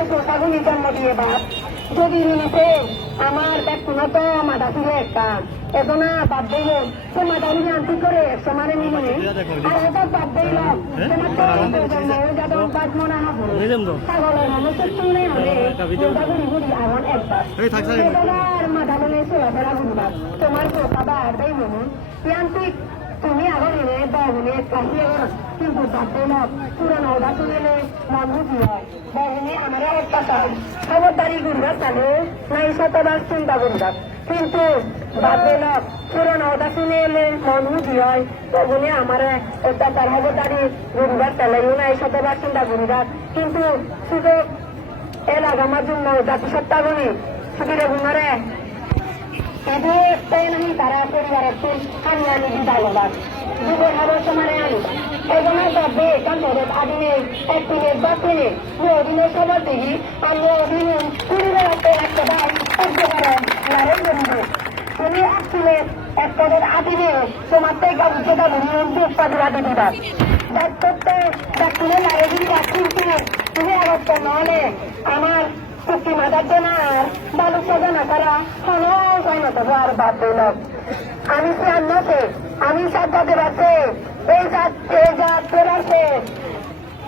তোমার পোষাগুলি জন্ম দিয়ে বাপ যদি নিতে আমার দেখুন তো মাথা ছিল একটা এখন বাদ দিল সে মাথা নিয়ে আনতি করে সমানে নিলে আর এটা বাদ দিল তোমার তো বাদ মনে হবে ছাগলের মানুষের সঙ্গে হলে ঘুরি ঘুরি এমন একবার আর মাথা মনে চলাফেরা ঘুরবার তোমার পোষা আর দেয় মনে ইয়ান্ত্রিক তুমি আবার এনে বাবুনে কাহিয়ে কিন্তু বাদ দিল পুরানো ওটা শুনেলে মন বুঝি হয় বাবুনে আমার একটা খবরদারি ঘুরবার তাহলে নাই শতবার চিন্তা করবার কিন্তু বাদ দিল পুরানো ওটা শুনে এলে মন বুঝি হয় বাবুনে আমার একটা তার খবরদারি ঘুরবার তাহলেও নাই শতবার চিন্তা করবার কিন্তু শুধু এলাকার জন্য জাতিসত্তা গুলি সুবিধা গুণরে এতে নাহি তারা পরিবারের আমি আনি বিদায় হবার যুগের খবর সমানে আনি এজন্য ভাববে কান্তরে আদিনে 1 মিনিট 10 মিনিট অধীনে সবার দেখি আমি অধীনে পরিবারতে একটা ভাই করতে পারে নারেন্দ্র মোদী তুমি আসলে এক পদের আদিনে তোমার থেকে উচ্চতা ভূমি উৎপাদন আদি দিবার দেখ করতে দেখ তুলে নারেন্দ্র কিন্তু তুমি আগত নহলে আমার চুক্তি মাথার না বালু সাজা না করা হলো আর বাদ দিল আমি সান্নতে আমি সাধ্যাতে আছে এই জাত আছে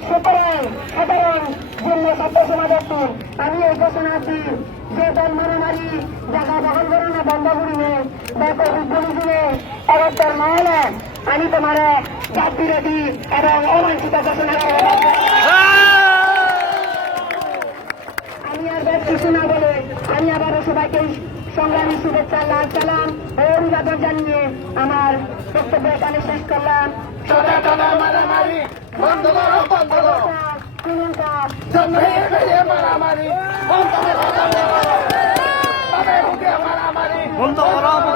সুতরাং সাধারণ জন্য ছাত্র সমাজ আমি এই ঘোষণা আছি যে দল মারামারি জায়গা দখল করে না বন্ধ করিবে দেখো উদ্যোগী দিনে এবার মহলে আমি তোমার জাত বিরোধী এবং অবাঞ্ছিত ঘোষণা আমি আর বেশ কিছু না বলে আমি আবারও সবাইকে সংগ্রামী শুভেচ্ছা লাল সালাম ও অভিবাদন জানিয়ে আমার বক্তব্য এখানে শেষ করলাম মারামারি বন্ধ করো বন্ধ করো মারামারি বন্ধ করো